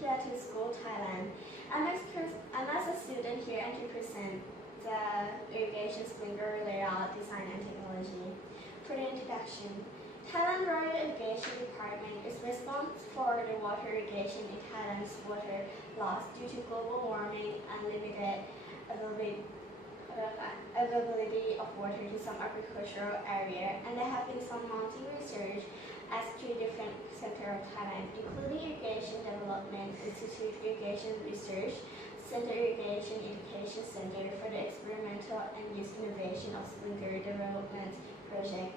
to School, Thailand. I'm as a student here and to present the irrigation sprinkler layout, design and technology. For the introduction, Thailand Royal Irrigation Department is responsible for the water irrigation in Thailand's water loss due to global warming and limited availability of water to some agricultural area, and there have been some mounting research at 3 different centers of Thailand, including Irrigation Development Institute Irrigation Research Center, Irrigation Education Center for the Experimental and Use Innovation of Sprinkler Development Project.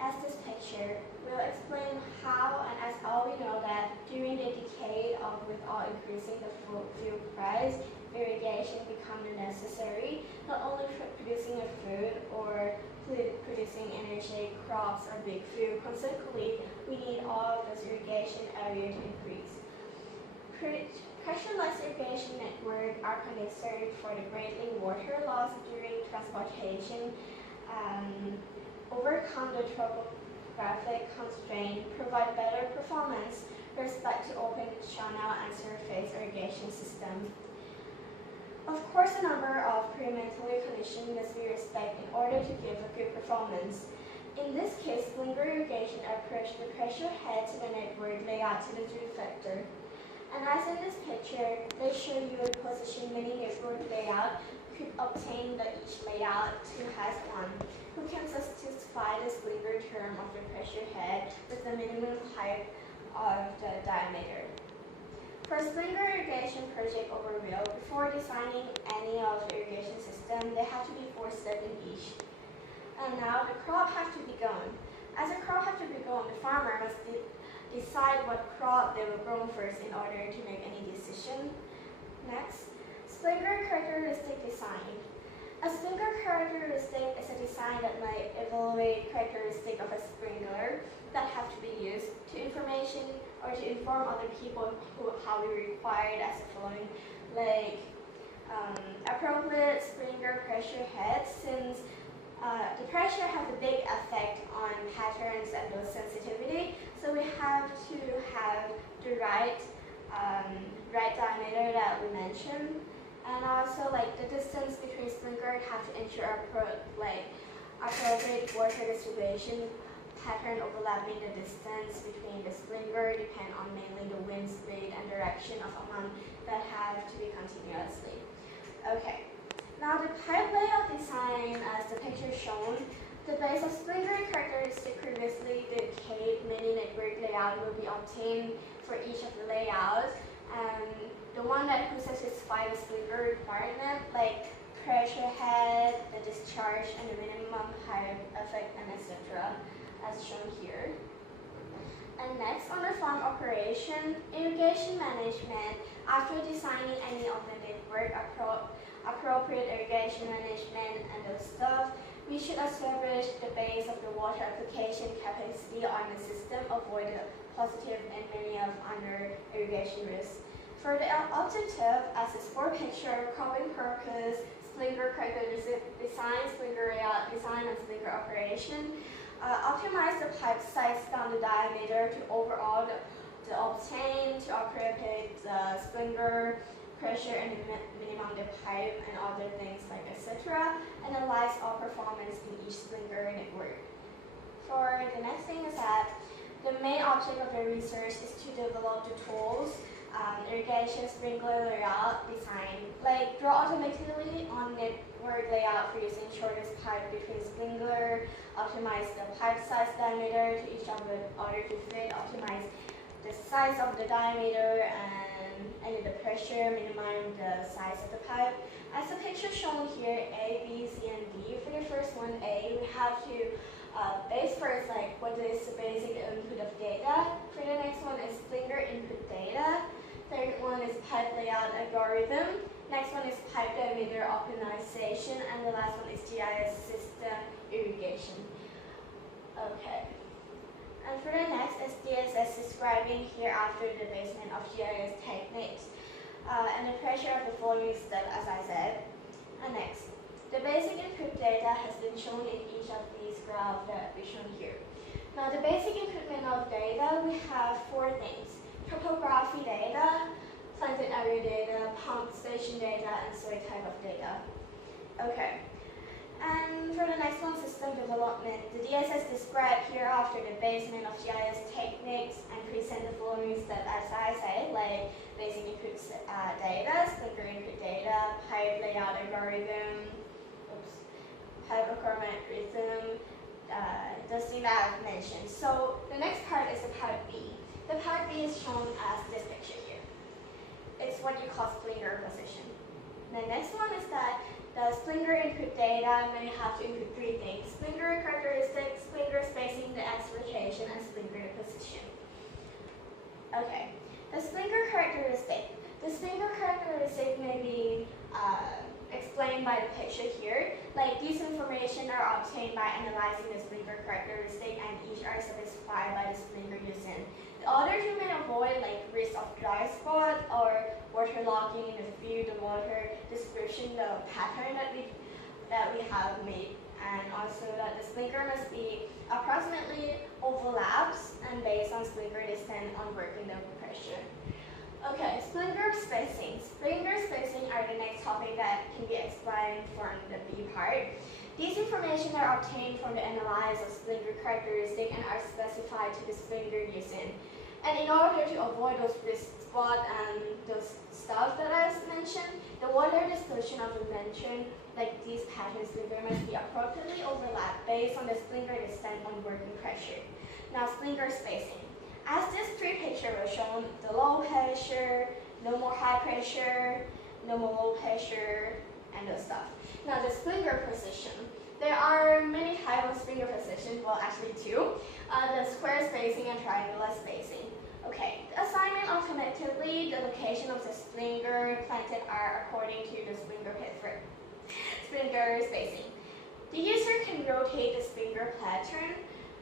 As this picture will explain how, and as all we know that during the decade of with all increasing the fuel price, irrigation become necessary, not only for producing a food or producing energy, crops, or big food. Consequently, we need all of this irrigation area to increase. Pressureless irrigation networks are necessary for the greatly water loss during transportation, overcome the topographic constraint, provide better performance with respect to open channel and surface irrigation system. Of course, a number of preliminary conditions must be respected in order to give a good performance. In this case, sprinkler irrigation approach the pressure head to the network layout to the 3 factor. And as in this picture, they show you a position many network layout could obtain that each layout who has one, who can satisfy the sprinkler term of the pressure head with the minimum height of the diameter. For sprinkler irrigation project overview, before designing any of the irrigation system, there have to be 4 steps in each. And now the crop has to be grown. As a crop has to be grown, the farmer must decide what crop they will grow first in order to make any decision. Next, sprinkler characteristic design. A sprinkler characteristic is a design that might evaluate characteristic of a sprinkler that have to be used to information or to inform other people how we required as the following, like appropriate sprinkler pressure head, since the pressure has a big effect on patterns and those sensitivity, so we have to have the right diameter that we mentioned. And also, like, the distance between sprinkler have to ensure appropriate water distribution pattern overlapping the distance between the sprinkler depend on mainly the wind speed and direction of amount that have to be continuously. Okay, now the pipe layout design as the picture shown, the base of sprinkler characteristic previously indicated many network layout will be obtained for each of the layouts, and the one that who satisfy the sprinkler requirement, like pressure head, the discharge, and the minimum pipe effect, and etc., as shown here. And next, on the farm operation, irrigation management. After designing any of the network, appropriate irrigation management and those stuff, we should establish the base of the water application capacity on the system, avoid the positive and many of under irrigation risks. For the objective, as a sport picture, cropping purpose, sprinkler characteristic design, sprinkler layout design, and sprinkler operation, optimize the pipe size down the diameter to overall to obtain to operate the sprinkler pressure and the minimum the pipe and other things like etc. Analyze all performance in each sprinkler network. For the next thing is that the main object of the research is to develop the tools, irrigation sprinkler layout design, like draw automatically on network layout for using shortest pipe between sprinkler, optimize the pipe size diameter to each of the order to fit, optimize the size of the diameter and the pressure, minimize the size of the pipe. As the picture shown here, A, B, C, and D. For the first one, A, we have to base first, like what is the basic input of data. For the next one is sprinkler input data. Third one is pipe layout algorithm. Next one is pipe diameter optimization, and the last one is GIS system irrigation. Okay. And for the next is DSS describing here after the basement of GIS techniques and the pressure of the following step, as I said. And next, the basic input data has been shown in each of these graphs that we shown here. Now, the basic input of data, we have 4 things: topography data, planted area data, pump station data, and soil type of data. Okay. And for the next one, system development. The DSS described hereafter the basement of GIS techniques and present the following steps as I said, like basic input data, splinter input data, pipe layout algorithm, pipe requirement rhythm, those things that I've mentioned. So the next part is the part B. The part B is shown as this picture here. It's what you call splinter position. The next one is that the splinter input data may have to input three things: splinter characteristics, splinter spacing, the X location, and splinter position. Okay, the splinter characteristic. The splinter characteristic may be explained by the picture here. Like these information are obtained by analyzing the splinter characteristic, and each are satisfied by the splinter using. The others you may avoid, like risk of dry spot or water logging in the field, the water description, the pattern that we have made, and also that the splinter must be approximately overlaps and based on splinter distance on working level pressure. Okay, splinter spacing. Splinter spacing are the next topic that can be explained from the B part. These information are obtained from the analysis of splinter characteristic and are specified to the splinter using. And in order to avoid those risk spot and those stuff that I mentioned, the water dispersion of the mentioned, like these patterns, splinter must be appropriately overlapped based on the splinter distance on working pressure. Now, splinter spacing. As this three picture was shown, the low pressure, no more high pressure, no more low pressure, and those stuff. Now, the splinter position. There are many types of splinter position, well actually two, the square spacing and triangular spacing. Okay, the assignment automatically, the location of the splinter planted are according to the splinter spacing. The user can rotate the splinter pattern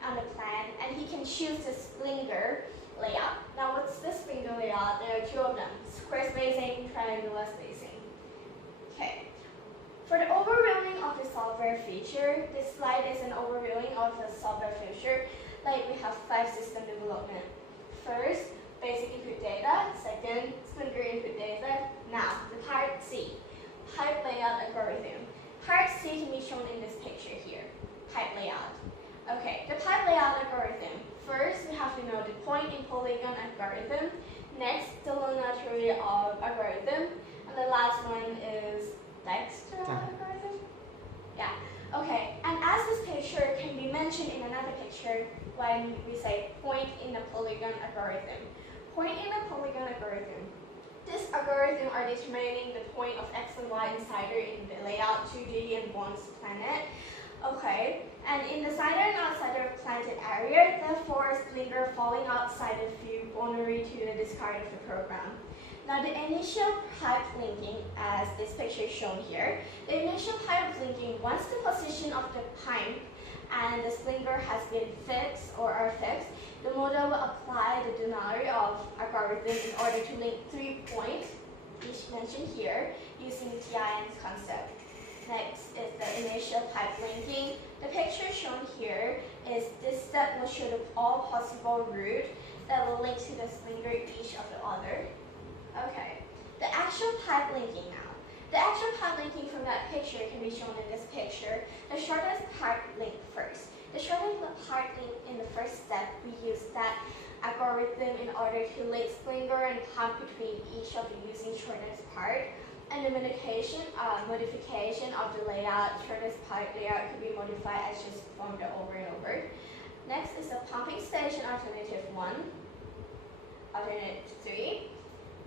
on the plan, and he can choose the splinter layout. Now what's the splinter layout? There are two of them, square spacing, triangular spacing. Okay. For the overviewing of the software feature, this slide is an overviewing of the software feature. Like we have 5 system development. First, basic input data. Second, splinter input data. Now, the part C, pipe layout algorithm. Part C can be shown in this picture here, pipe layout. Okay, the pipe layout algorithm. First, we have to know the point in polygon algorithm. Next, the linearity of algorithm. And the last one is Dexter algorithm? Yeah. Okay, and as this picture can be mentioned in another picture when we say point in the polygon algorithm. Point in the polygon algorithm. This algorithm are determining the point of X and Y insider in the layout 2D and 1's planet. Okay, and in the sider and outsider planted area, therefore splinter falling outside the field boundary to the discard of the program. Now the initial pipe linking, as this picture is shown here, the initial pipe linking, once the position of the pipe and the splinter has been fixed or are fixed, the model will apply the binary of algorithm in order to link 3 points, each mentioned here, using TIN's concept. Next is the initial pipe linking. The picture shown here is this step will show the all possible routes that will link to the splinter each of the other. Okay, the actual pipe linking now. The actual pipe linking from that picture can be shown in this picture. The shortest pipe link first. The shortest pipe link in the first step, we use that algorithm in order to link splinter and pump between each of the using shortest part. And the modification of the layout, shortest pipe layout could be modified as just performed over and over. Next is the pumping station alternative 1, alternative 3.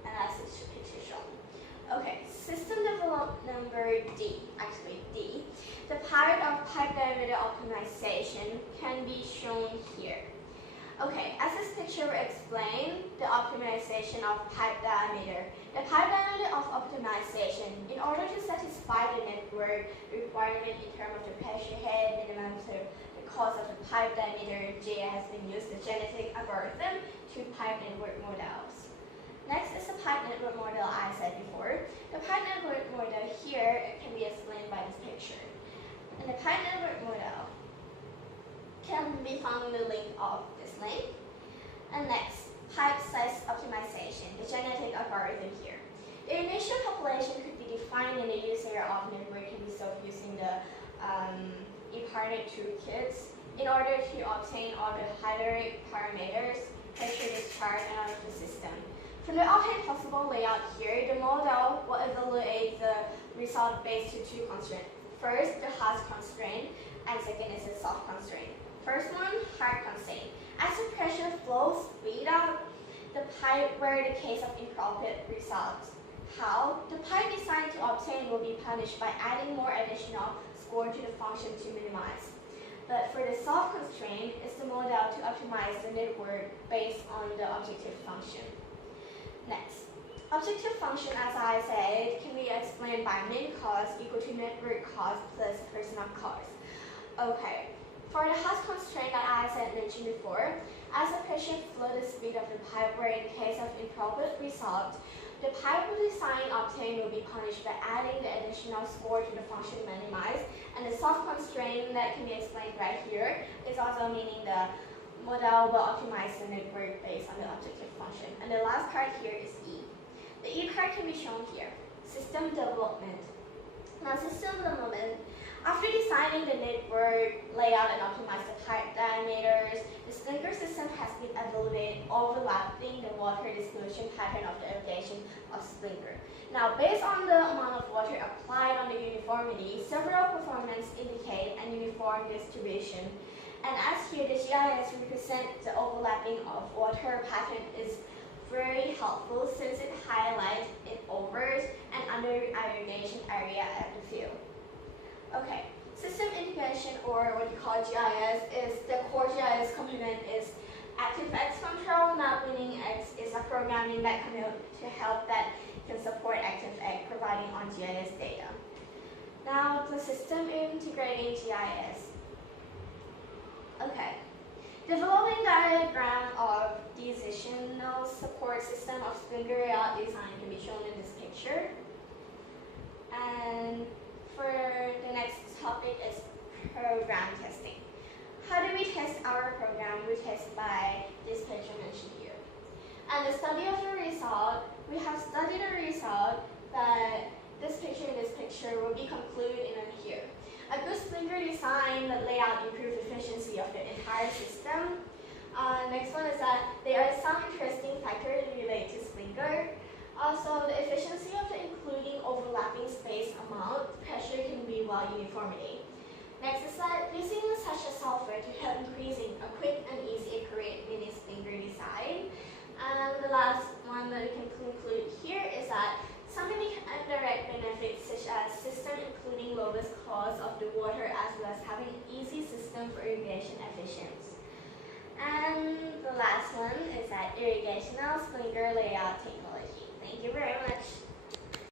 And that's the picture shown. Okay, system development number D, actually D. The part of pipe diameter optimization can be shown here. Okay, as this picture will explain, the optimization of pipe diameter. The pipe diameter of optimization, in order to satisfy the network requirement in terms of the pressure head, minimum to the cost of the pipe diameter, J has been used the genetic algorithm to pipe network models. Next is the pipe network model I said before. The pipe network model here can be explained by this picture. And the pipe network model can be found in the link of this link. And next, pipe size optimization. genetic algorithm here. The initial population could be defined in the user of network can be solved using the incarnate toolkits in order to obtain all the hydraulic parameters, pressure discharge, and out of the system. From the obtained possible layout here, the model will evaluate the result based on two constraints. First, the hard constraint, and second is the soft constraint. First one, hard constraint. As the pressure flows speed up, the pipe where the case of improper results. How? The pipe designed to obtain will be punished by adding more additional score to the function to minimize. But for the soft constraint, it's the model to optimize the network based on the objective function. Next, objective function, as I said, can be explained by mean cost equal to network cost plus personal cost. Okay, for the hard constraint that I mentioned before, as the pressure flow the speed of the pipe where in case of improper result, the pipe design obtained will be punished by adding the additional score to the function minimize, and the soft constraint that can be explained right here is also meaning the model will optimize the network based on the objective function. And the last part here is E. The E part can be shown here. System development. Now system development, after designing the network layout and optimize the pipe diameters, the sprinkler system has been evaluated overlapping the water distribution pattern of the irrigation of sprinkler. Now, based on the amount of water applied on the uniformity, several performance indicate an uniform distribution. And as here, the GIS represents the overlapping of water pattern is very helpful since it highlights it overs and under irrigation area at the field. Okay, system integration, or what you call GIS, is the core GIS component is ActiveX control. Now, meaning X is a programming that can help that can support ActiveX providing on GIS data. Now, the system integrating GIS. Okay, developing diagram of decisional support system of sprinkler layout design can be shown in this picture. And for the next topic is program testing. How do we test our program? We test by this picture mentioned here. And the study of the result, we have studied the result that this picture will be concluded in here. A good sprinkler design, the layout improves efficiency of the entire system. Next one is that there are some interesting factors related to sprinkler. Also, the efficiency of the including overlapping space amount, pressure can be well uniformity. Next is that using such a software to help increasing a quick and easy accurate mini sprinkler design. And the last one that we can conclude here is that some indirect benefits such as system including lowest cost of the water as well as having an easy system for irrigation efficiency. And the last one is that irrigational sprinkler layout technology. Thank you very much.